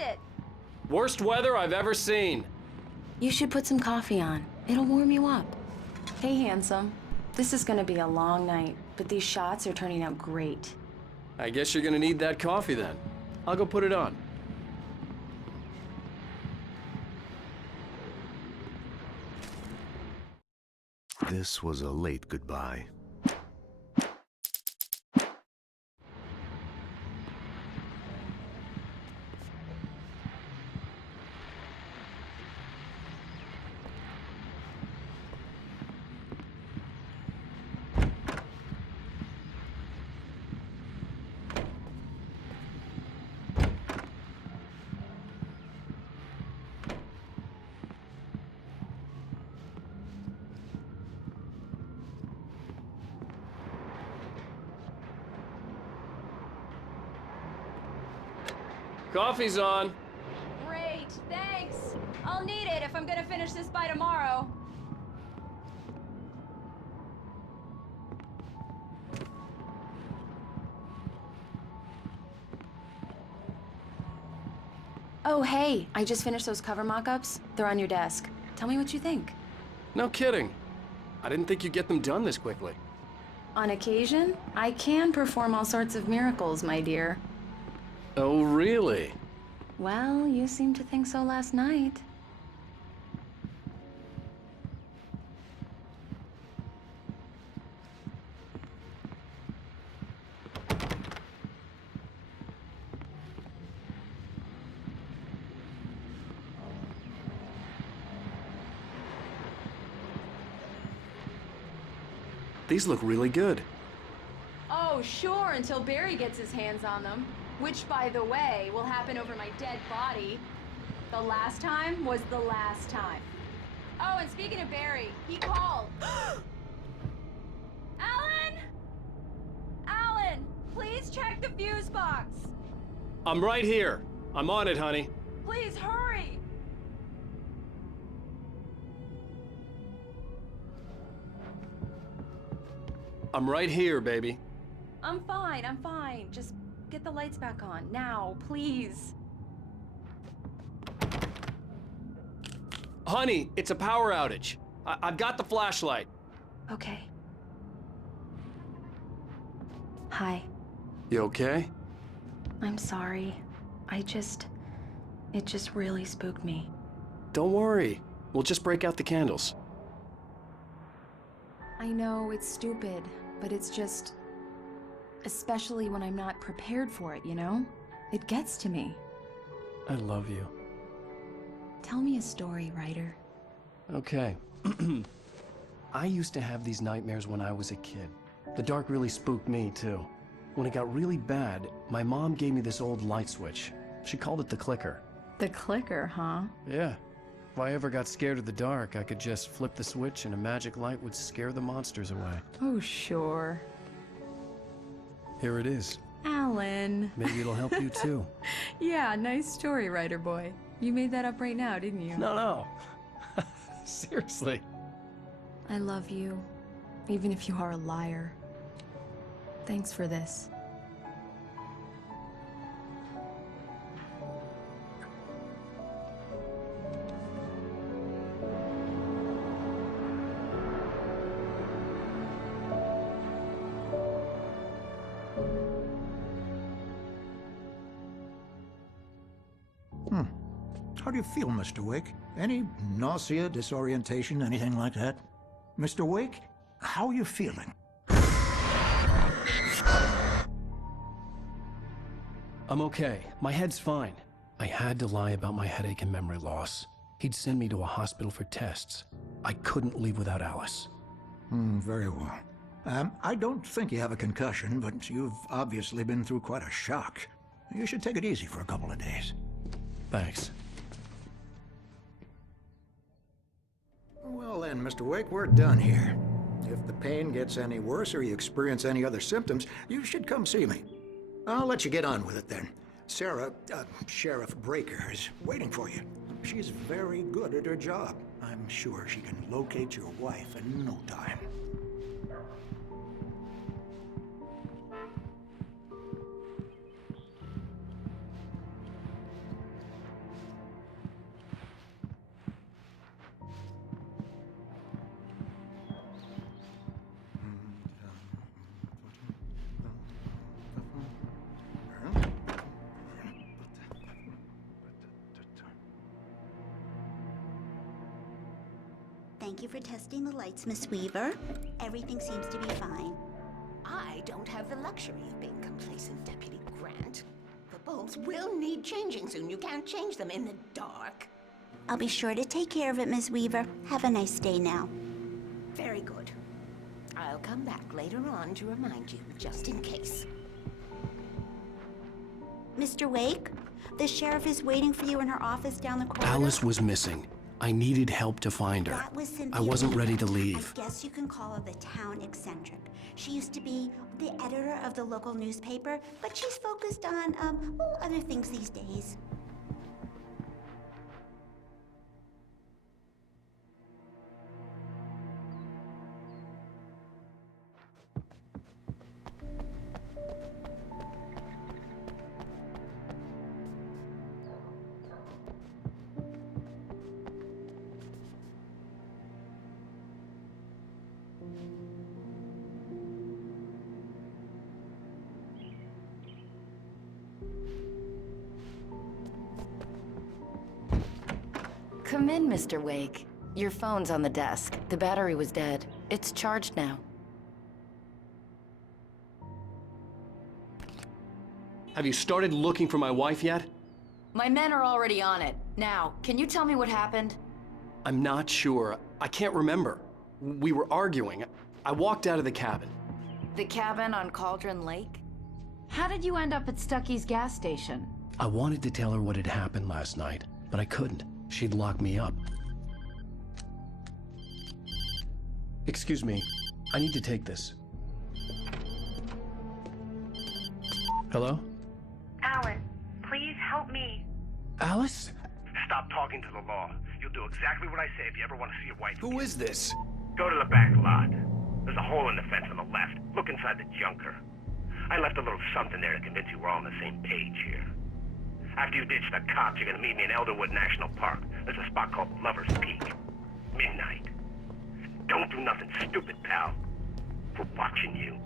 it? Worst weather I've ever seen. You should put some coffee on. It'll warm you up. Hey, handsome. This is gonna be a long night, but these shots are turning out great. I guess you're gonna need that coffee then. I'll go put it on. This was a late goodbye. Coffee's on. Great, thanks. I'll need it if I'm gonna finish this by tomorrow. Oh, hey, I just finished those cover mock-ups. They're on your desk. Tell me what you think. No kidding. I didn't think you'd get them done this quickly. On occasion, I can perform all sorts of miracles, my dear. Oh, really? Well, you seemed to think so last night. These look really good. Oh, sure, until Barry gets his hands on them. Which, by the way, will happen over my dead body. The last time was the last time. Oh, and speaking of Barry, he called. Alan! Alan, please check the fuse box. I'm right here. I'm on it, honey. Please hurry. I'm right here, baby. I'm fine, I'm fine. Just get the lights back on, now, please. Honey, it's a power outage. I've got the flashlight. Okay. Hi. You okay? I'm sorry. It just really spooked me. Don't worry. We'll just break out the candles. I know, it's stupid, but it's just... especially when I'm not prepared for it, you know? It gets to me. I love you. Tell me a story, writer. Okay. I used to have these nightmares when I was a kid. The dark really spooked me, too. When it got really bad, my mom gave me this old light switch. She called it the clicker. The clicker, huh? Yeah. If I ever got scared of the dark, I could just flip the switch and a magic light would scare the monsters away. Oh, sure. Here it is. Alan. Maybe it'll help you, too. Yeah, nice story, writer boy. You made that up right now, didn't you? No. Seriously. I love you, even if you are a liar. Thanks for this. How do you feel, Mr. Wake? Any nausea, disorientation, anything like that? Mr. Wake, how are you feeling? I'm okay. My head's fine. I had to lie about my headache and memory loss. He'd send me to a hospital for tests. I couldn't leave without Alice. Very well. I don't think you have a concussion, but you've obviously been through quite a shock. You should take it easy for a couple of days. Thanks. Well then, Mr. Wake, we're done here. If the pain gets any worse or you experience any other symptoms, you should come see me. I'll let you get on with it then. Sarah, Sheriff Breaker, is waiting for you. She's very good at her job. I'm sure she can locate your wife in no time. Thank you for testing the lights, Miss Weaver. Everything seems to be fine. I don't have the luxury of being complacent, Deputy Grant. The bulbs will need changing soon. You can't change them in the dark. I'll be sure to take care of it, Miss Weaver. Have a nice day now. Very good. I'll come back later on to remind you, just in case. Mr. Wake, the sheriff is waiting for you in her office down the corridor. Alice was missing. I needed help to find her. That was Cynthia I wasn't Weaver. ready to leave. I guess you can call her the town eccentric. She used to be the editor of the local newspaper, but she's focused on, other things these days. Come in, Mr. Wake. Your phone's on the desk. The battery was dead. It's charged now. Have you started looking for my wife yet? My men are already on it. Now, can you tell me what happened? I'm not sure. I can't remember. We were arguing. I walked out of the cabin. The cabin on Cauldron Lake? How did you end up at Stucky's gas station? I wanted to tell her what had happened last night, but I couldn't. She'd lock me up. Excuse me. I need to take this. Hello? Alan, please help me. Alice? Stop talking to the law. You'll do exactly what I say if you ever want to see your wife again. Who is this? Go to the back lot. There's a hole in the fence on the left. Look inside the junker. I left a little something there to convince you we're all on the same page here. After you ditch the cops, you're gonna meet me in Elderwood National Park. There's a spot called Lover's Peak. Midnight. Don't do nothing stupid, pal. We're watching you.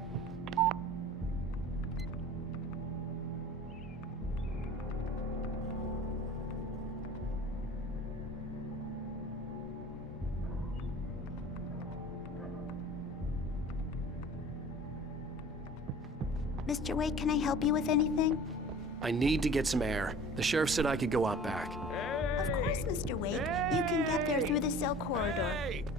Mr. Wake, can I help you with anything? I need to get some air. The sheriff said I could go out back. Of course, Mr. Wake. You can get there through the cell corridor.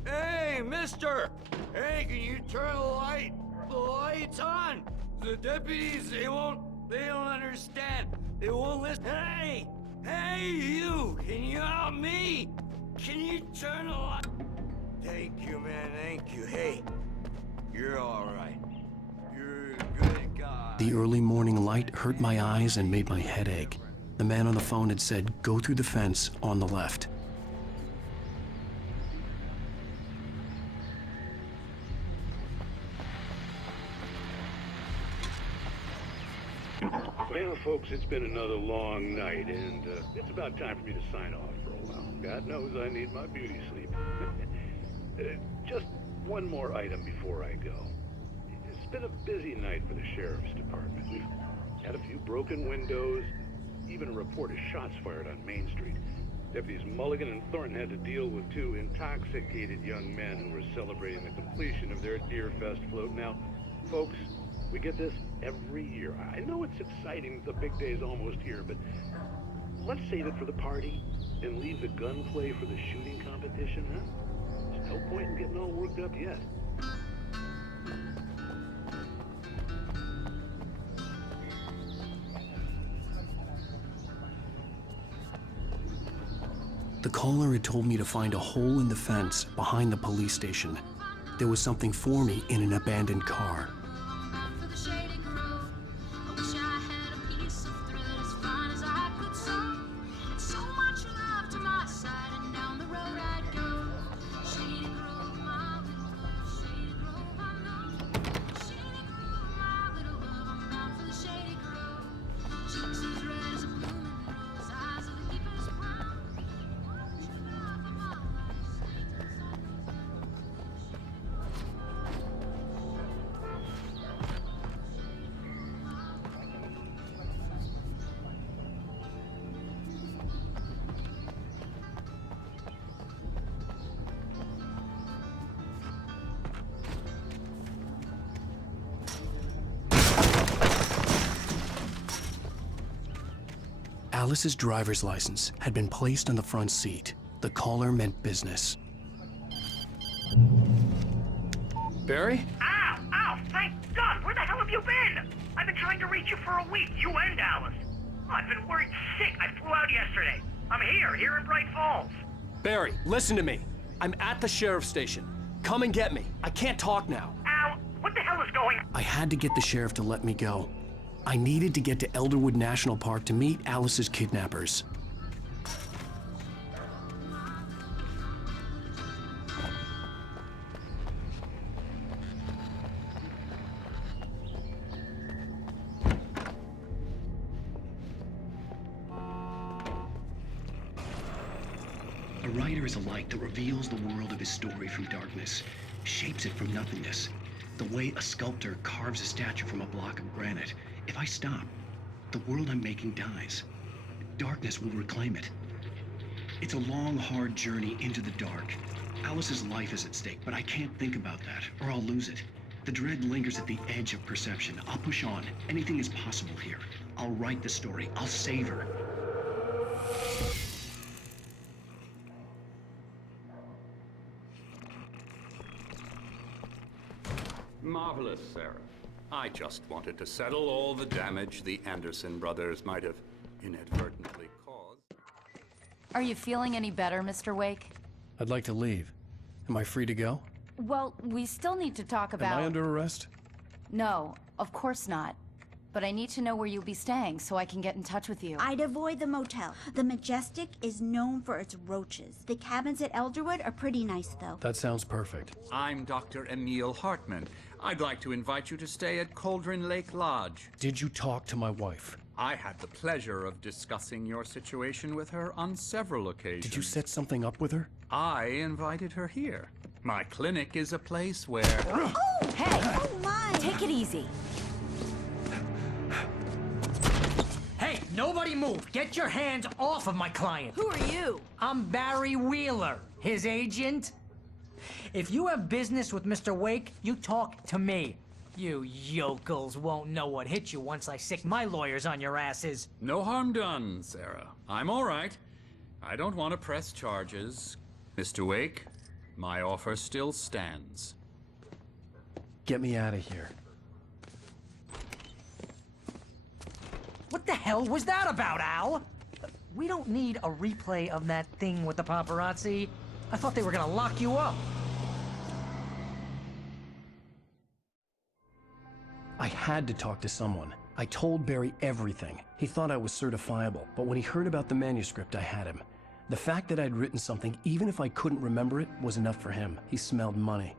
Hey, mister! Hey, can you turn the light? The light's on! The deputies, they don't understand. They won't listen. Hey! Hey, you! Can you help me? Can you turn the light? Thank you, man, thank you. Hey, you're all right. You're a good guy. The early morning light hurt my eyes and made my head ache. The man on the phone had said, go through the fence on the left. Well, folks, it's been another long night, and it's about time for me to sign off for a while. God knows I need my beauty sleep. Just one more item before I go. It's been a busy night for the sheriff's department. We've had a few broken windows, even a report of shots fired on Main Street. Deputies Mulligan and Thornton had to deal with two intoxicated young men who were celebrating the completion of their Deer Fest float. Now, folks, we get this every year. I know it's exciting, the big day's almost here, but let's save it for the party and leave the gunplay for the shooting competition, huh? There's no point in getting all worked up yet. The caller had told me to find a hole in the fence behind the police station. There was something for me in an abandoned car. Alice's driver's license had been placed on the front seat. The caller meant business. Barry? Ow! Ow! Thank God! Where the hell have you been? I've been trying to reach you for a week, you and Alice. Oh, I've been worried sick. I flew out yesterday. I'm here in Bright Falls. Barry, listen to me. I'm at the sheriff's station. Come and get me. I can't talk now. Ow! What the hell is going on? I had to get the sheriff to let me go. I needed to get to Elderwood National Park to meet Alice's kidnappers. A writer is a light that reveals the world of his story from darkness, shapes it from nothingness. The way a sculptor carves a statue from a block of granite. If I stop, the world I'm making dies. Darkness will reclaim it. It's a long, hard journey into the dark. Alice's life is at stake, but I can't think about that, or I'll lose it. The dread lingers at the edge of perception. I'll push on. Anything is possible here. I'll write the story. I'll save her. Marvelous, Sarah. I just wanted to settle all the damage the Anderson brothers might have inadvertently caused. Are you feeling any better, Mr. Wake? I'd like to leave. Am I free to go? Well, we still need to talk about... Am I under arrest? No, of course not. But I need to know where you'll be staying so I can get in touch with you. I'd avoid the motel. The Majestic is known for its roaches. The cabins at Elderwood are pretty nice, though. That sounds perfect. I'm Dr. Emil Hartman. I'd like to invite you to stay at Cauldron Lake Lodge. Did you talk to my wife? I had the pleasure of discussing your situation with her on several occasions. Did you set something up with her? I invited her here. My clinic is a place where... Oh! Hey! Oh, my! Take it easy. Hey, nobody move! Get your hands off of my client! Who are you? I'm Barry Wheeler, his agent. If you have business with Mr. Wake, you talk to me. You yokels won't know what hit you once I sick my lawyers on your asses. No harm done, Sarah. I'm all right. I don't want to press charges. Mr. Wake, my offer still stands. Get me out of here. What the hell was that about, Al? We don't need a replay of that thing with the paparazzi. I thought they were gonna lock you up. I had to talk to someone. I told Barry everything. He thought I was certifiable, but when he heard about the manuscript, I had him. The fact that I'd written something, even if I couldn't remember it, was enough for him. He smelled money.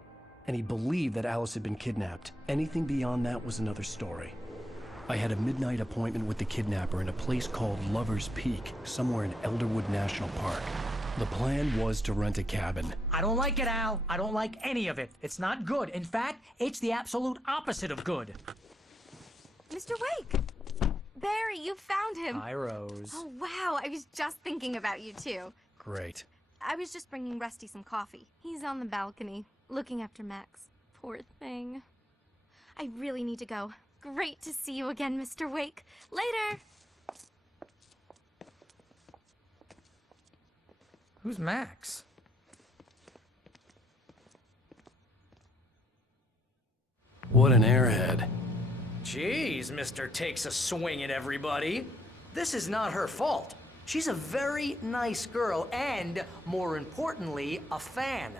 And he believed that Alice had been kidnapped. Anything beyond that was another story. I had a midnight appointment with the kidnapper in a place called Lover's Peak, somewhere in Elderwood National Park. The plan was to rent a cabin. I don't like it, Al. I don't like any of it. It's not good. In fact, it's the absolute opposite of good. Mr. Wake! Barry, you found him! Hi, Rose. Oh, wow. I was just thinking about you, too. Great. I was just bringing Rusty some coffee. He's on the balcony, looking after Max. Poor thing. I really need to go. Great to see you again, Mr. Wake. Later! Who's Max? What an airhead. Jeez, Mr. Takes a swing at everybody. This is not her fault. She's a very nice girl and, more importantly, a fan.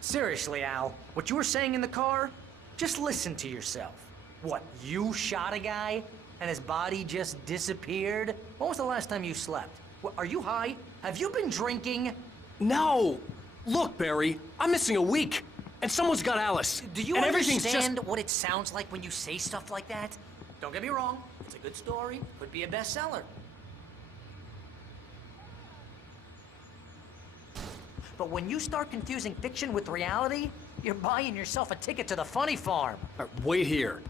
Seriously, Al, what you were saying in the car? Just listen to yourself. What, you shot a guy and his body just disappeared? When was the last time you slept? What, are you high? Have you been drinking? No! Look, Barry, I'm missing a week, and someone's got Alice. Do you and understand what it sounds like when you say stuff like that? Don't get me wrong, it's a good story, could be a bestseller. But when you start confusing fiction with reality, you're buying yourself a ticket to the funny farm. Wait here.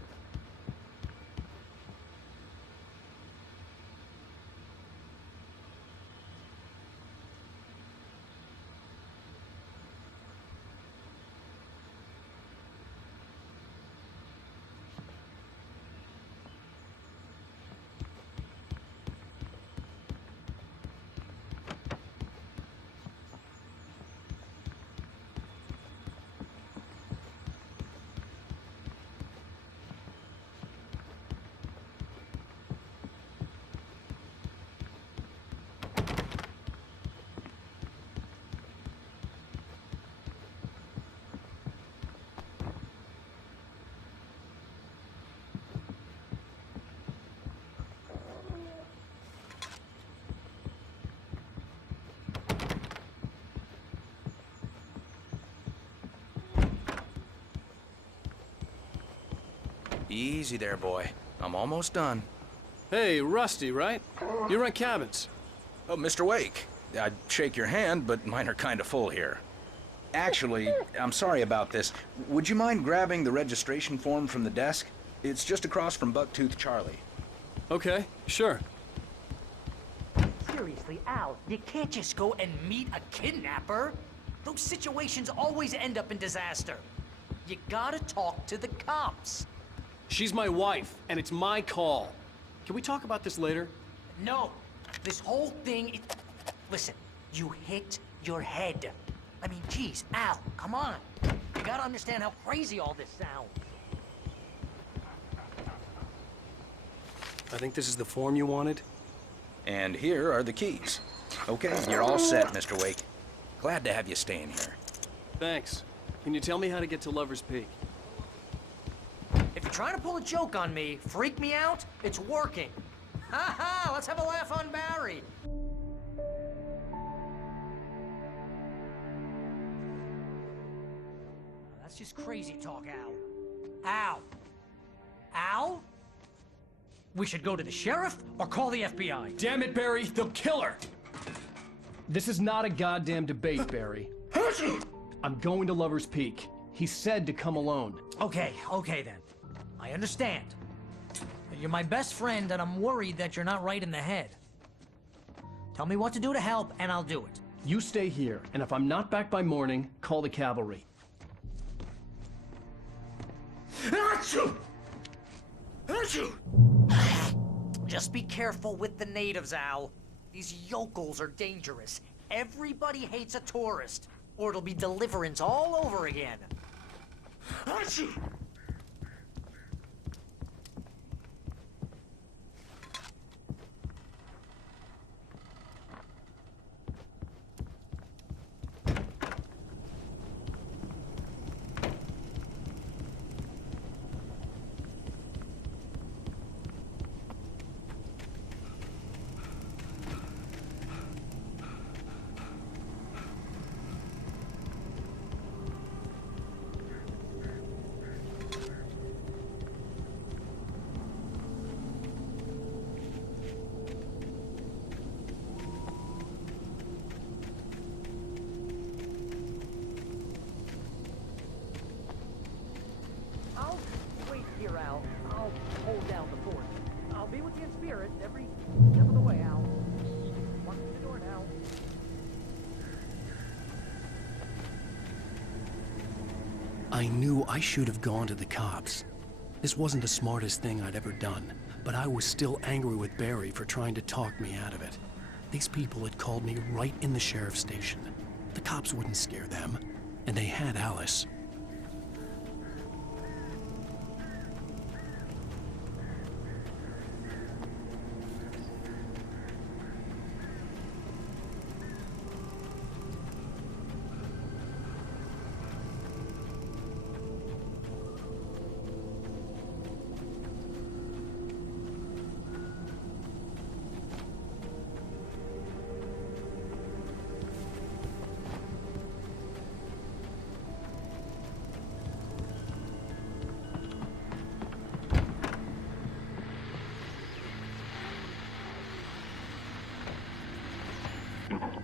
Easy there, boy. I'm almost done. Hey, Rusty, right? You rent cabins. Oh, Mr. Wake. I'd shake your hand, but mine are kind of full here. Actually, I'm sorry about this. Would you mind grabbing the registration form from the desk? It's just across from Bucktooth Charlie. Okay, sure. Seriously, Al, you can't just go and meet a kidnapper. Those situations always end up in disaster. You gotta talk to the cops. She's my wife, and it's my call. Can we talk about this later? No, this whole thing. Listen, you hit your head. I mean, geez, Al, come on. You gotta understand how crazy all this sounds. I think this is the form you wanted. And here are the keys. Okay, you're all set, Mr. Wake. Glad to have you staying here. Thanks. Can you tell me how to get to Lover's Peak? If you're trying to pull a joke on me, freak me out, it's working. Ha ha, let's have a laugh on Barry. That's just crazy talk, Al. Al? Al? We should go to the sheriff or call the FBI. Damn it, Barry, they'll kill her! This is not a goddamn debate, Barry. I'm going to Lover's Peak. He said to come alone. Okay then. I understand. You're my best friend, and I'm worried that you're not right in the head. Tell me what to do to help, and I'll do it. You stay here, and if I'm not back by morning, call the cavalry. Achoo! Achoo! Just be careful with the natives, Al. These yokels are dangerous. Everybody hates a tourist, or it'll be Deliverance all over again. Achoo! Al. I'll hold down the fort. I'll be with you in spirit every step of the way, Al. Walk through the door now. I knew I should have gone to the cops. This wasn't the smartest thing I'd ever done, but I was still angry with Barry for trying to talk me out of it. These people had called me right in the sheriff's station. The cops wouldn't scare them, and they had Alice.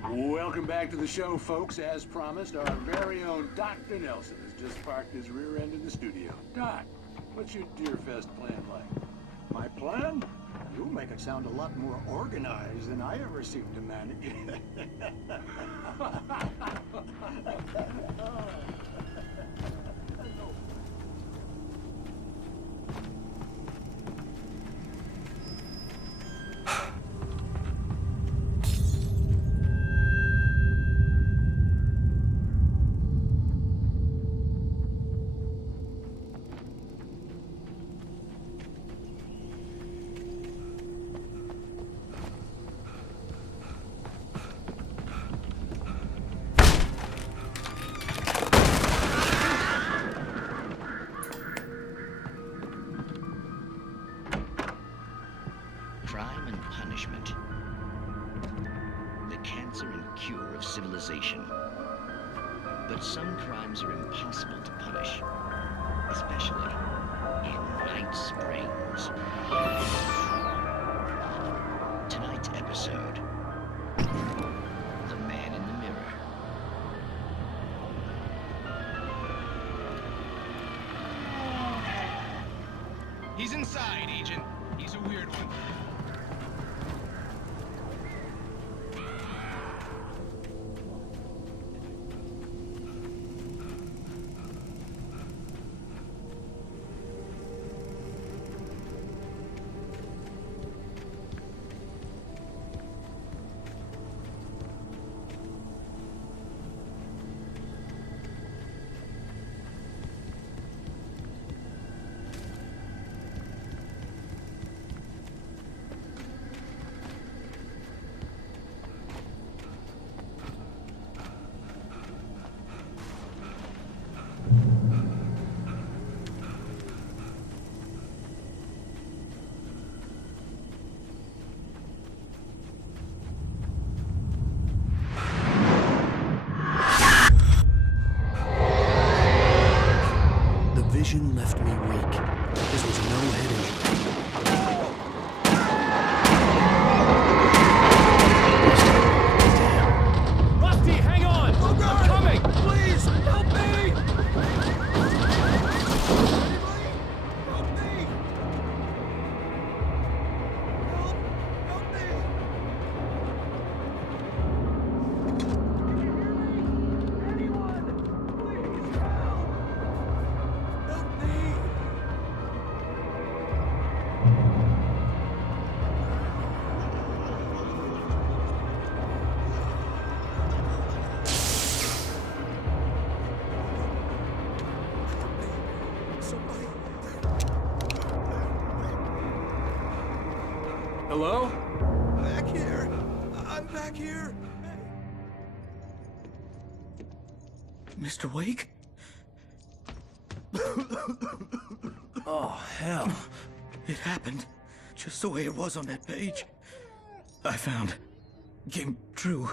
Welcome back to the show, folks. As promised, our very own Dr. Nelson has just parked his rear end in the studio. Doc, what's your Deerfest plan like? My plan? You make it sound a lot more organized than I ever seem to manage. Crime and punishment. The cancer and cure of civilization. But some crimes are impossible to punish, especially in Night Springs. Tonight's episode, The Man in the Mirror. He's inside, Agent. He's a weird one. Vision left me weak. This was no head injury. Damn. Rusty, hang on! Oh God! I'm coming! Please, help me! Anybody? Help me! Help me! Anyone! Please, help! Help me! Somebody. Hello? Back here! I'm back here! Mr. Wake? Oh, hell. It happened just the way it was on that page. I found. Came true.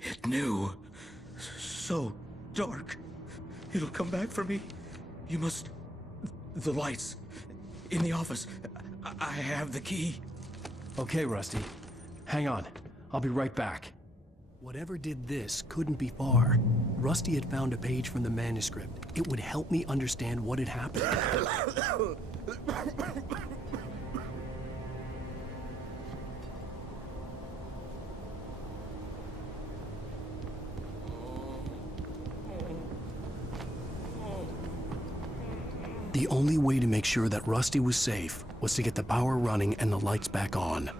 It knew. So dark. It'll come back for me. You must. The lights. In the office. I have the key. Okay, Rusty. Hang on. I'll be right back. Whatever did this couldn't be far. Rusty had found a page from the manuscript. It would help me understand what had happened. The only way to make sure that Rusty was safe was to get the power running and the lights back on.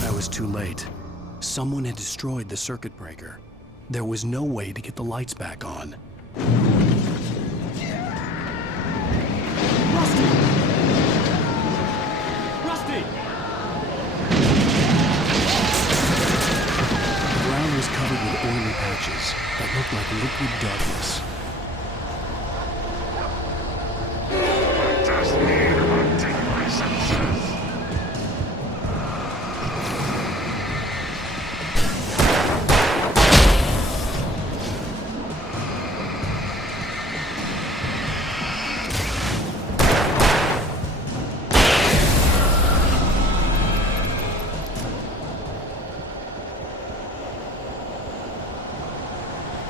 I was too late. Someone had destroyed the circuit breaker. There was no way to get the lights back on. Rusty! The ground was covered with oily patches that looked like liquid darkness. Just need to take my senses.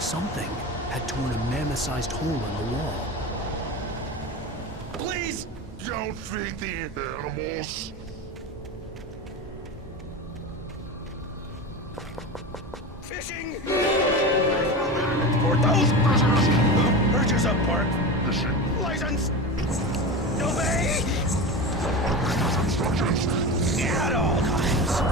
Something had torn a mammoth-sized hole in the wall. Please don't feed the animals. crashing! For those prisoners who purchase a park license, obey instructions at all times.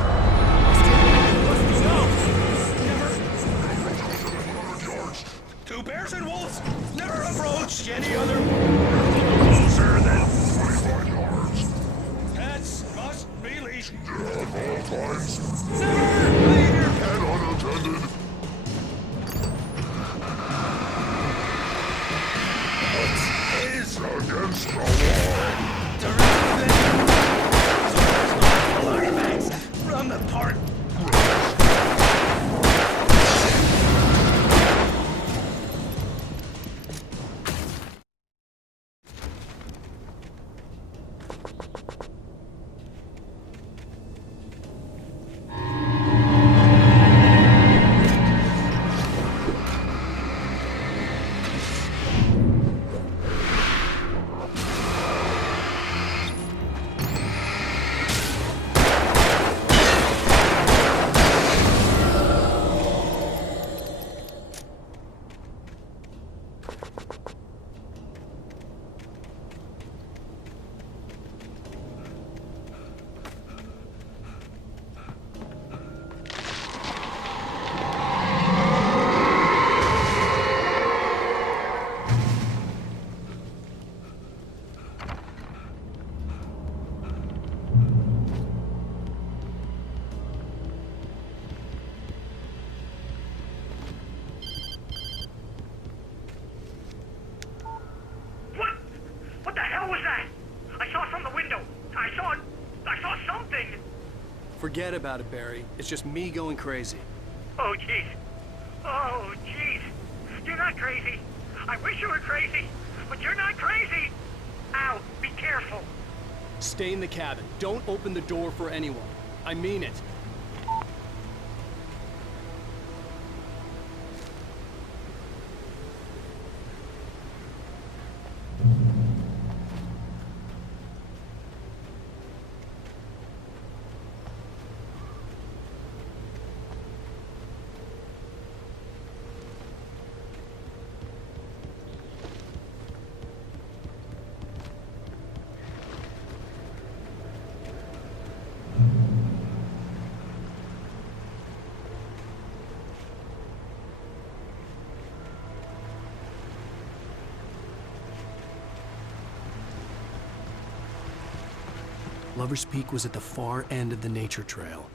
Two bears and wolves never approach any other closer than 25 yards. Pets must be leashed at all times. Never leave your pet unattended. It is against the law. From the park. Forget about it, Barry. It's just me going crazy. Oh, jeez. Oh, jeez. You're not crazy. I wish you were crazy, but you're not crazy. Ow, be careful. Stay in the cabin. Don't open the door for anyone. I mean it. Lover's Peak was at the far end of the nature trail.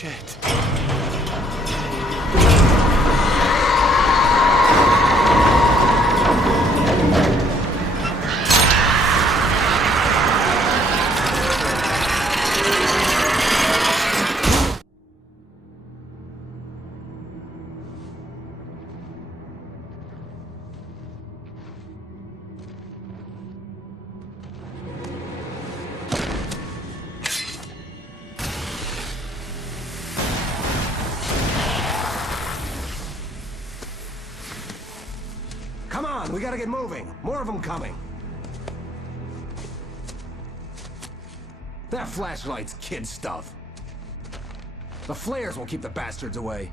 Shit. Come on, we gotta get moving. More of them coming. That flashlight's kid stuff. The flares will keep the bastards away.